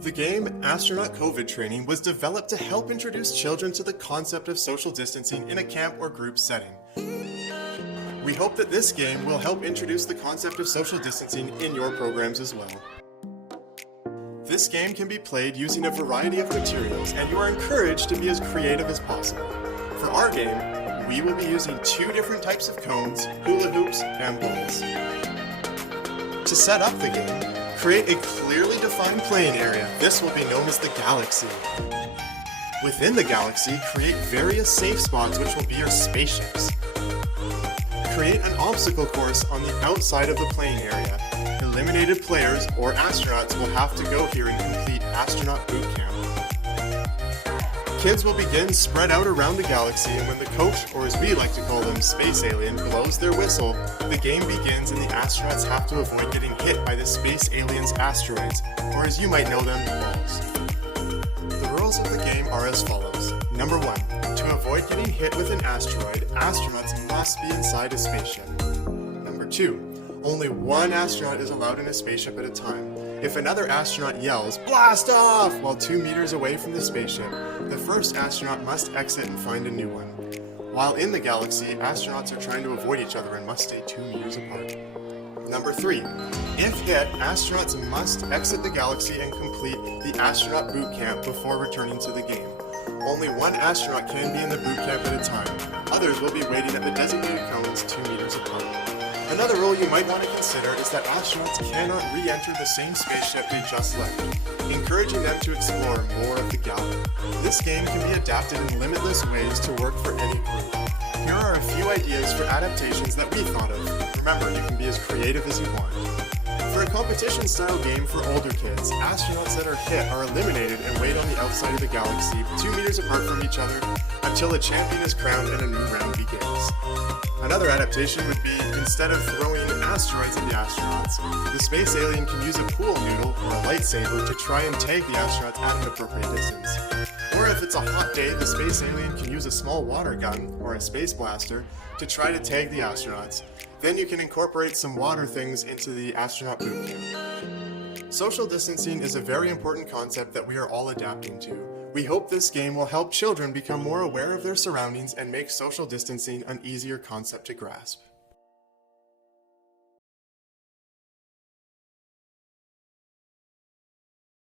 The game Astronaut Covid Training was developed to help introduce children to the concept of social distancing in a camp or group setting. We hope that this game will help introduce the concept of social distancing in your programs as well. This game can be played using a variety of materials, and you are encouraged to be as creative as possible. For our game, we will be using 2 different types of cones, hula hoops, and balls. To set up the game, create a clearly defined playing area. This will be known as the galaxy. Within the galaxy, create various safe spots which will be your spaceships. Create an obstacle course on the outside of the playing area. Eliminated players or astronauts will have to go here and complete Astronaut Boot Camp. Kids will begin spread out around the galaxy, and when the coach, or as we like to call them, space alien, blows their whistle, the game begins and the astronauts have to avoid getting hit by the space alien's asteroids, or as you might know them, balls. The rules of the game are as follows. Number 1. To avoid getting hit with an asteroid, astronauts must be inside a spaceship. Number 2. Only one astronaut is allowed in a spaceship at a time. If another astronaut yells, "Blast off!" while 2 meters away from the spaceship, the first astronaut must exit and find a new one. While in the galaxy, astronauts are trying to avoid each other and must stay 2 meters apart. Number 3. If hit, astronauts must exit the galaxy and complete the Astronaut Boot Camp before returning to the game. Only one astronaut can be in the boot camp at a time. Others will be waiting at the designated cones 2 meters apart. Another rule you might want to consider is that astronauts cannot re-enter the same spaceship they just left, encouraging them to explore more of the galaxy. This game can be adapted in limitless ways to work for any group. Here are a few ideas for adaptations that we thought of. Remember, you can be as creative as you want. For a competition-style game for older kids, astronauts that are hit are eliminated and wait on the outside of the galaxy 2 meters apart from each other until a champion is crowned and a new round begins. Another adaptation would be, instead of throwing asteroids at the astronauts, the space alien can use a pool noodle or a lightsaber to try and tag the astronauts at an appropriate distance. Or if it's a hot day, the space alien can use a small water gun or a space blaster to try to tag the astronauts. Then you can incorporate some water things into the Astronaut Boot Camp. Social distancing is a very important concept that we are all adapting to. We hope this game will help children become more aware of their surroundings and make social distancing an easier concept to grasp.